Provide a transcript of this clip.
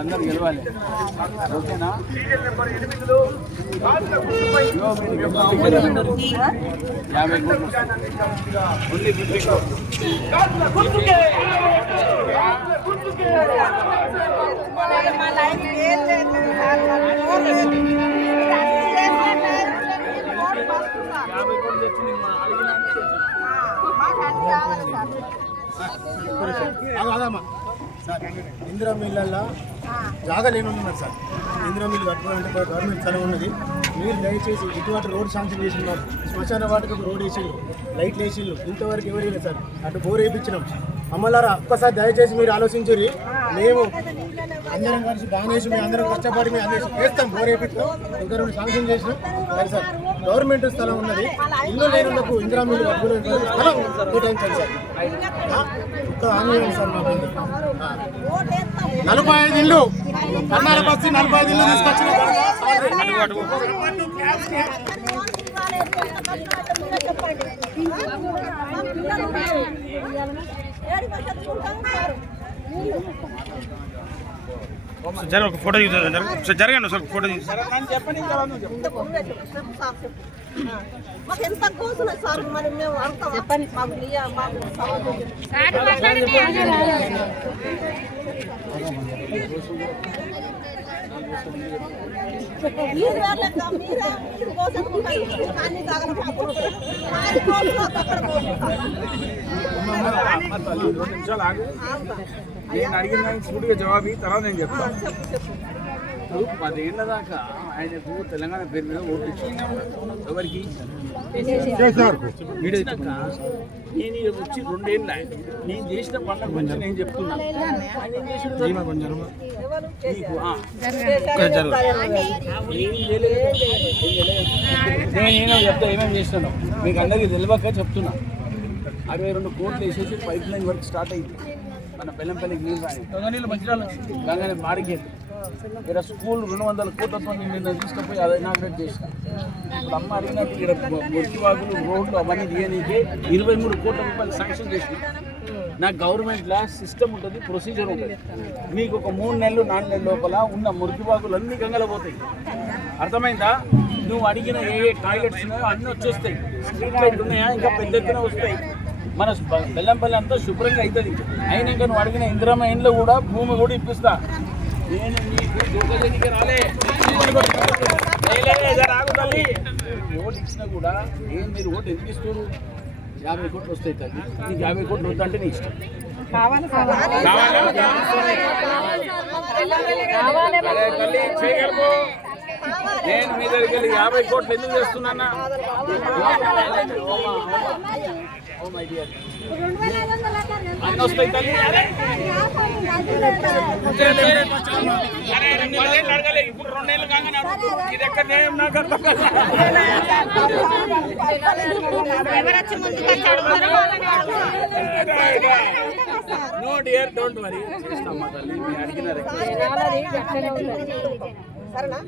అందరు గెలవాలి ఓకేనా? యాభై సార్ ఇందిరా మిల్లల్లో జాగా లేనున్నారు సార్. ఇందిరా మిల్లు కట్టుకోవాలంటే గవర్నమెంట్ స్థలం ఉన్నది. మీరు దయచేసి ఇటువంటి రోడ్ శాంక్షన్ చేసినారు. శ్మశాన వాటికి రోడ్ వేసిండు, లైట్లు వేసిండు, ఇంతవరకు ఎవరు లేదు సార్. అటు బోర్ వేయించినాం. అమ్మలారా ఒక్కసారి దయచేసి మీరు ఆలోచించుర్రి. మేము అందరం కలిసి బాగానేసి మేము అందరం కష్టపడి మేము అందరం వేస్తాం, బోర్ వేపిస్తాం. ఇంకా రెండు శాంక్షన్ చేసినాం సరే సార్. గవర్నమెంట్ స్థలం ఉన్నది, ఇల్లు లేనులకు ఇందిరా మిల్లు కట్టుకోవడానికి స్థలం కేటాయించాలి సార్. ఒక్క ఆంజనేయం సార్ మాకు 45 ఇల్లు కన్నాల బస్సు 45 ఇల్లు తీసుకొచ్చిన జర ఒక ఫోటో జరగండి సార్. ఫోటో మాకు ఎంత కోసులేదు సార్. మరి మేము చెప్పండి మాకు నేను అడిగిన సూటిగా జవాబు తర్వాత నేను చెప్తాను. 10 ఏళ్ళ దాకా ఆయనకు తెలంగాణ పేరు మీద ఓట్లు ఇచ్చాను. ఎవరికి నేను వచ్చి 2 ఏళ్ళ నేను చేసిన పనుల గురించి నేను చెప్తున్నాను. ఆయన ఏం చేసిన నేను చెప్తా ఏమేమి చేస్తున్నాను మీకు అందరికీ తెలియక చెప్తున్నా. 62 కోట్లు వేసేసి పైప్ లైన్ వర్క్ స్టార్ట్ అయింది. మన బెల్లంపల్లికి నీళ్ళు రాని గంగనీళ్ళు మంచిరాలు గంగనే మాడికేది. ఇక్కడ స్కూల్ 200 కోట్లతో నిన్న తీసుకుపోయి అది ఇనాగ్రేట్ చేసిన. ఇప్పుడు అమ్మ అడిగినట్టు ఇక్కడ మురికి రోడ్లు అవన్నీ తీయనీకే 23 కోట్ల రూపాయలు శాంక్షన్ చేసిన. నాకు గవర్నమెంట్లో సిస్టమ్ ఉంటుంది, ప్రొసీజర్ ఉంటుంది. మీకు ఒక 3 నెలలు 4 నెలల లోపల ఉన్న మురికి వాగులు అన్నీ గంగలో పోతాయి. అర్థమైందా? నువ్వు అడిగిన ఏ టాయిలెట్స్ ఉన్నాయో అన్నీ వచ్చేస్తాయి. స్ట్రీట్ లైట్లు ఉన్నాయా ఇంకా పెద్ద ఎత్తున వస్తాయి. మన బెల్లంపల్లి అంతా శుభ్రంగా అవుతుంది. అయినాక నువ్వు అడిగిన ఇందిరమ్మ ఇండ్లు కూడా భూమి కూడా ఇప్పిస్తా. నేను నీకు జోకజనికి రాలే తల్లి. ఓటు ఇచ్చినా కూడా ఏం మీరు ఓటు ఎందుకు ఇస్తారు? 50 కోట్లు వస్తాయి తల్లి. నీకు 50 కోట్లు వద్దంటే నీ ఇష్టం. తల్లి చేయగలము. నేను మీ దగ్గరికి వెళ్ళి 50 కోట్లు ఎందుకు చేస్తున్నానా? అన్నీ వస్తాయి తల్లి. ఇప్పుడు 2 నెలలు కాగానే ఇది ఎక్కడ న్యాయం నాకు అర్థం కాదు. No dear don't worry. చేస్తామా తల్లి మీరు అడిగిన సరేనా?